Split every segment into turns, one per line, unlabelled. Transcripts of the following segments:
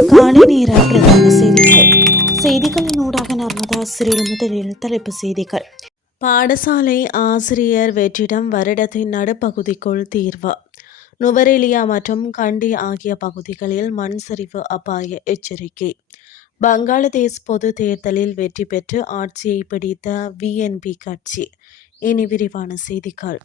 காலை நேர பிரதான செய்திகள். செய்திகளின் ஊடாக நர்மதா சிறில் முதலில் தலைப்பு செய்திகள். பாடசாலை ஆசிரியர் வெற்றிடம் வருடத்தின் நடுப்பகுதிக்குள் தீர்வு. நுவரெலியா மற்றும் கண்டி ஆகிய பகுதிகளில் மண் சரிவு அபாய எச்சரிக்கை. பங்களாதேஷ் பொது தேர்தலில் வெற்றி பெற்று ஆட்சியை பிடித்த விஎன்பி கட்சி. இனி விரிவான செய்திகள்.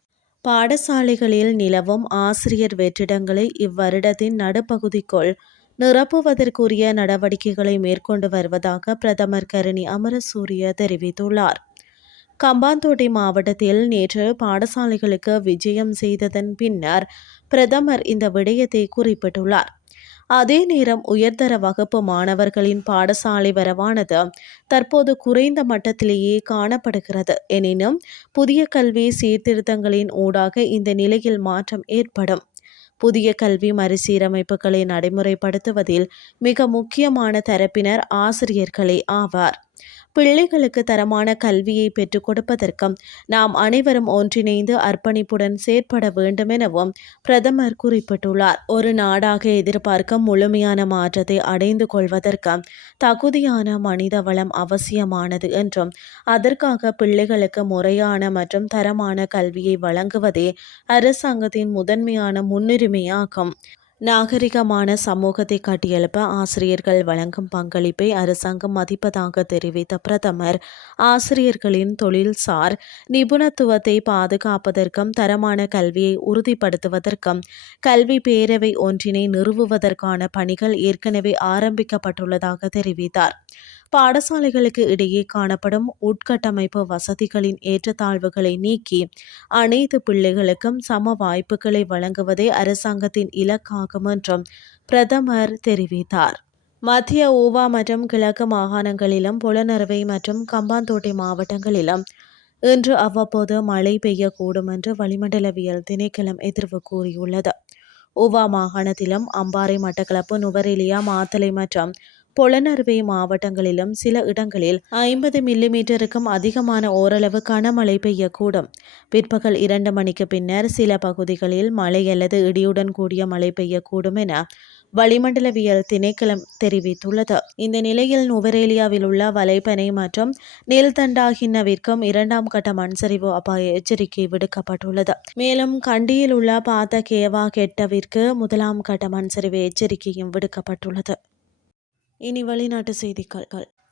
பாடசாலைகளில் நிலவும் ஆசிரியர் வெற்றிடங்களை இவ்வருடத்தின் நடுப்பகுதிக்குள் நிரப்புவதற்குரிய நடவடிக்கைகளை மேற்கொண்டு வருவதாக பிரதமர் கருணி அமரசூரிய தெரிவித்துள்ளார். கம்பாந்தோட்டை மாவட்டத்தில் நேற்று பாடசாலைகளுக்கு விஜயம் செய்ததன் பின்னர் பிரதமர் இந்த விடயத்தை குறிப்பிட்டுள்ளார். அதே நேரம் உயர்தர வகுப்பு மாணவர்களின் பாடசாலை வரவானது தற்போது குறைந்த மட்டத்திலேயே காணப்படுகிறது. எனினும் புதிய கல்வி சீர்திருத்தங்களின் ஊடாக இந்த நிலையில் மாற்றம் ஏற்படும். புதிய கல்வி மறுசீரமைப்புகளை நடைமுறைப்படுத்துவதில் மிக முக்கியமான தரப்பினர் ஆசிரியர்களே ஆவார். பிள்ளைகளுக்கு தரமான கல்வியை பெற்றுக் கொடுப்பதற்கும் நாம் அனைவரும் ஒன்றிணைந்து அர்ப்பணிப்புடன் செயற்பட வேண்டும் எனவும் பிரதமர் குறிப்பிட்டுள்ளார். ஒரு நாடாக எதிர்பார்க்கும் முழுமையான மாற்றத்தை அடைந்து கொள்வதற்கு தகுதியான மனித வளம் அவசியமானது என்றும் அதற்காக பிள்ளைகளுக்கு முறையான மற்றும் தரமான கல்வியை வழங்குவதே அரசாங்கத்தின் முதன்மையான முன்னுரிமையாகும். நாகரிகமான சமூகத்தை கட்டியெழுப்ப ஆசிரியர்கள் வழங்கும் பங்களிப்பை அரசாங்கம் மதிப்பதாக தெரிவித்த பிரதமர் ஆசிரியர்களின் தொழில்சார் நிபுணத்துவத்தை பாதுகாப்பதற்கும் தரமான கல்வியை உறுதிப்படுத்துவதற்கும் கல்வி பேரவை ஒன்றினை நிறுவுவதற்கான பணிகள் ஏற்கனவே ஆரம்பிக்கப்பட்டுள்ளதாக தெரிவித்தார். பாடசாலைகளுக்கு இடையே காணப்படும் உட்கட்டமைப்பு வசதிகளின் ஏற்றத்தாழ்வுகளை நீக்கி அனைத்து பிள்ளைகளுக்கும் சம வாய்ப்புகளை வழங்குவதே அரசாங்கத்தின் இலக்காகும் என்றும் பிரதமர் தெரிவித்தார். மத்திய ஊவா மற்றும் கிழக்கு மாகாணங்களிலும் புலனறுவை மற்றும் கம்பாந்தோட்டை மாவட்டங்களிலும் இன்று அவ்வப்போது மழை பெய்யக்கூடும் என்று வளிமண்டலவியல் திணைக்களம் எதிர்வு கூறியுள்ளது. ஊவா மாகாணத்திலும் அம்பாறை மட்டக்களப்பு நுவரெலியா மாத்தலை மற்றும் பொலனறுவை மாவட்டங்களிலும் சில இடங்களில் ஐம்பது மில்லிமீட்டருக்கும் அதிகமான ஓரளவு கனமழை பெய்யக்கூடும். பிற்பகல் இரண்டு மணிக்கு பின்னர் சில பகுதிகளில் மழை அல்லது இடியுடன் கூடிய மழை பெய்யக்கூடும் என வளிமண்டலவியல் திணைக்களம் தெரிவித்துள்ளது. இந்த நிலையில் நுவரேலியாவில் உள்ள வலைப்பனை மற்றும் நீல்தண்டாகின்னவிற்கும் இரண்டாம் கட்ட மண்சரிவு அபாய எச்சரிக்கை விடுக்கப்பட்டுள்ளது. மேலும் கண்டியில் உள்ள பாத்த கேவா கெட்டவிற்கு முதலாம் கட்ட மண்சரிவு எச்சரிக்கையும் விடுக்கப்பட்டுள்ளது. இனி வெளிநாட்டு செய்திகள்.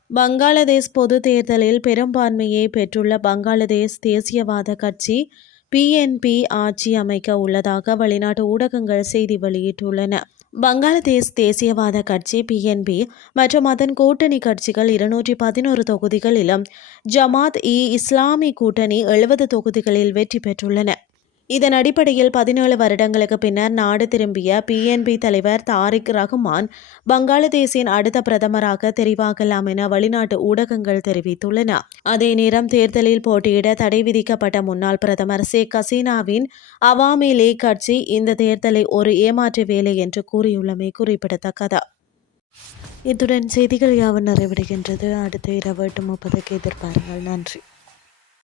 பங்களாதேஷ் பொது தேர்தலில் பெரும்பான்மையை பெற்றுள்ள பங்களாதேஷ் தேசியவாத கட்சி பிஎன்பி ஆட்சி அமைக்க உள்ளதாக வெளிநாட்டு ஊடகங்கள் செய்தி வெளியிட்டுள்ளன. பங்களாதேஷ் தேசியவாத கட்சி பிஎன்பி மற்றும் அதன் கூட்டணி கட்சிகள் இருநூற்றி பதினோரு தொகுதிகளிலும் ஜமாத் இ இஸ்லாமி கூட்டணி எழுபது தொகுதிகளில் வெற்றி பெற்றுள்ளன. இதன் அடிப்படையில் பதினேழு வருடங்களுக்கு பின்னர் நாடு திரும்பிய பிஎன்பி தலைவர் தாரிக் ரஹ்மான் பங்களாதேஷின் அடுத்த பிரதமராக தெரிவாகலாம் என வெளிநாட்டு ஊடகங்கள் தெரிவித்துள்ளன. அதே நேரம் தேர்தலில் போட்டியிட தடை விதிக்கப்பட்ட முன்னாள் பிரதமர் ஷேக் ஹசீனாவின் அவாமி லீக் கட்சி இந்த தேர்தலை ஒரு ஏமாற்று வேலை என்று கூறியுள்ளமை குறிப்பிடத்தக்கது. இத்துடன் செய்திகள் யாவும் நிறைவடைகின்றது. அடுத்த இரவு எட்டு முப்பதுக்கு எதிர்பாருங்கள். நன்றி.